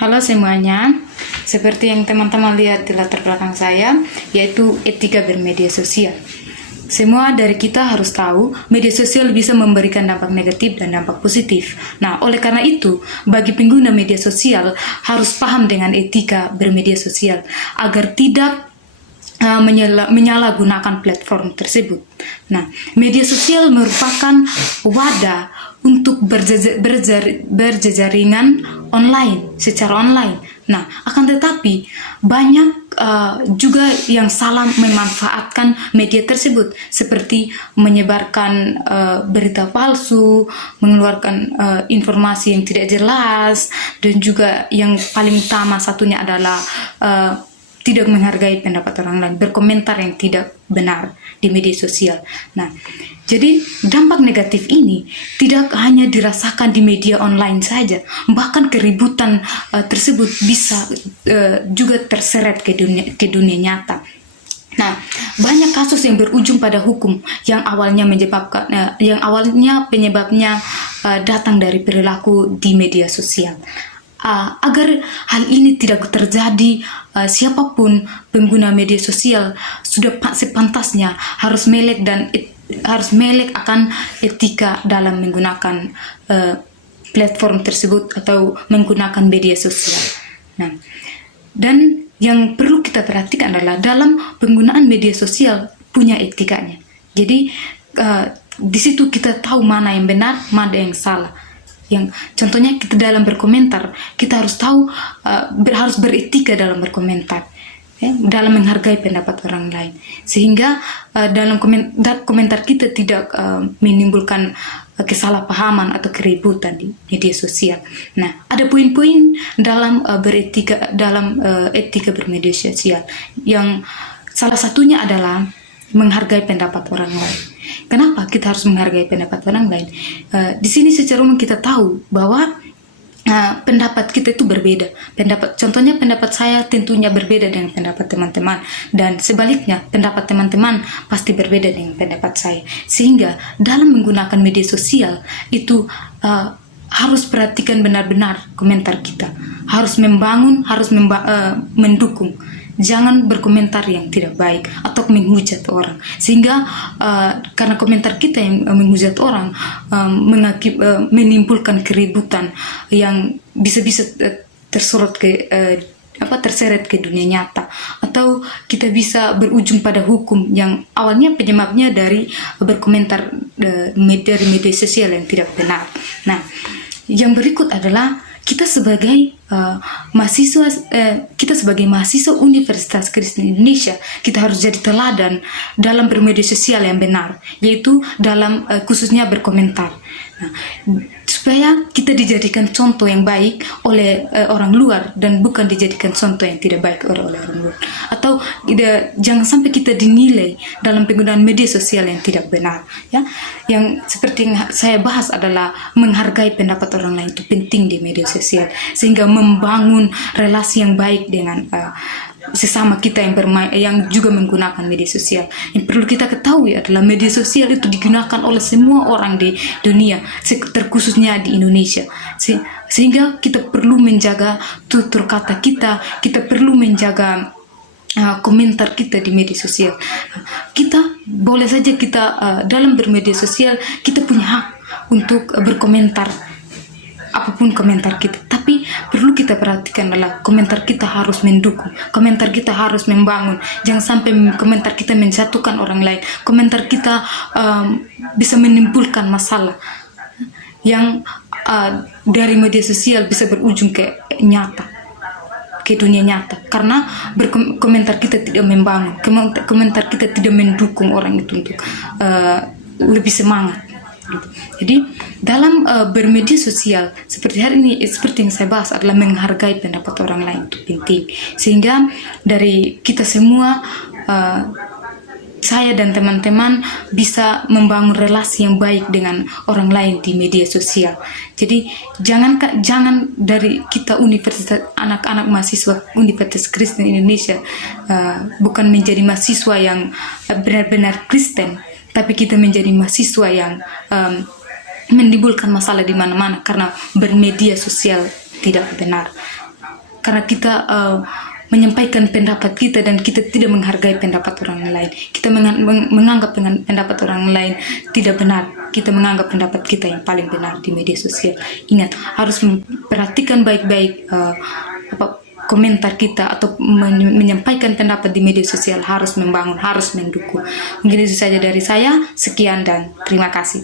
Halo semuanya, seperti yang teman-teman lihat di latar belakang saya, yaitu etika bermedia sosial. Semua dari kita harus tahu, media sosial bisa memberikan dampak negatif dan dampak positif. Nah, oleh karena itu, bagi pengguna media sosial harus paham dengan etika bermedia sosial, agar tidak menyalahgunakan platform tersebut. Nah, media sosial merupakan wadah untuk berjejaringan online, secara online. Nah, akan tetapi banyak juga yang salah memanfaatkan media tersebut, seperti menyebarkan berita palsu, mengeluarkan informasi yang tidak jelas, dan juga yang paling utama satunya adalah tidak menghargai pendapat orang lain, berkomentar yang tidak benar di media sosial. Nah, jadi dampak negatif ini tidak hanya dirasakan di media online saja, bahkan keributan tersebut bisa juga terseret ke dunia nyata. Nah, banyak kasus yang berujung pada hukum yang awalnya penyebabnya datang dari perilaku di media sosial. Agar hal ini tidak terjadi, siapapun pengguna media sosial sudah sepantasnya harus melek akan etika dalam menggunakan platform tersebut atau menggunakan media sosial. Nah, dan yang perlu kita perhatikan adalah dalam penggunaan media sosial punya etikanya. Jadi di situ kita tahu mana yang benar, mana yang salah. Yang contohnya kita dalam berkomentar, kita harus tahu harus beretika dalam berkomentar, ya, dalam menghargai pendapat orang lain, sehingga dalam komentar kita tidak menimbulkan kesalahpahaman atau keributan di media sosial. Nah, ada poin-poin dalam etika bermedia sosial, yang salah satunya adalah menghargai pendapat orang lain. Kenapa kita harus menghargai pendapat orang lain? Di sini secara umum kita tahu bahwa pendapat kita itu berbeda. Contohnya pendapat saya tentunya berbeda dengan pendapat teman-teman, dan sebaliknya pendapat teman-teman pasti berbeda dengan pendapat saya. Sehingga dalam menggunakan media sosial itu harus perhatikan benar-benar komentar kita. Harus membangun, harus mendukung. Jangan berkomentar yang tidak baik atau menghujat orang, sehingga karena komentar kita yang menghujat orang menimbulkan keributan yang bisa terseret ke dunia nyata, atau kita bisa berujung pada hukum yang awalnya penyebabnya dari berkomentar dari media sosial yang tidak benar. Nah, yang berikut adalah kita sebagai mahasiswa Universitas Kristen Indonesia, kita harus jadi teladan dalam bermedia sosial yang benar, yaitu dalam khususnya berkomentar. Nah, supaya kita dijadikan contoh yang baik oleh orang luar, dan bukan dijadikan contoh yang tidak baik oleh orang luar. Atau jangan sampai kita dinilai dalam penggunaan media sosial yang tidak benar. Ya, yang seperti yang saya bahas adalah menghargai pendapat orang lain itu penting di media sosial, sehingga membangun relasi yang baik dengan sesama kita yang juga menggunakan media sosial. Yang perlu kita ketahui adalah media sosial itu digunakan oleh semua orang di dunia, terkhususnya di Indonesia. Sehingga kita perlu menjaga tutur kata kita perlu menjaga komentar kita di media sosial. Kita boleh saja dalam bermedia sosial kita punya hak untuk berkomentar apapun komentar kita, tapi perlu kita perhatikan adalah komentar kita harus mendukung, komentar kita harus membangun. Jangan sampai komentar kita menjatuhkan orang lain, komentar kita bisa menimbulkan masalah yang dari media sosial bisa berujung ke dunia nyata, karena komentar kita tidak membangun, komentar kita tidak mendukung orang itu untuk lebih semangat. Jadi dalam bermedia sosial seperti hari ini, seperti yang saya bahas, adalah menghargai pendapat orang lain itu penting, sehingga dari kita semua, saya dan teman-teman bisa membangun relasi yang baik dengan orang lain di media sosial. Jadi jangan dari kita anak-anak mahasiswa Universitas Kristen Indonesia bukan menjadi mahasiswa yang benar-benar Kristen, tapi kita menjadi mahasiswa yang menimbulkan masalah di mana-mana karena bermedia sosial tidak benar. karena kita menyampaikan pendapat kita dan kita tidak menghargai pendapat orang lain. Kita menganggap dengan pendapat orang lain tidak benar. Kita menganggap pendapat kita yang paling benar di media sosial. Ingat, harus memperhatikan baik-baik komentar kita atau menyampaikan pendapat di media sosial, harus membangun, harus mendukung. Mungkin itu saja dari saya. Sekian dan terima kasih.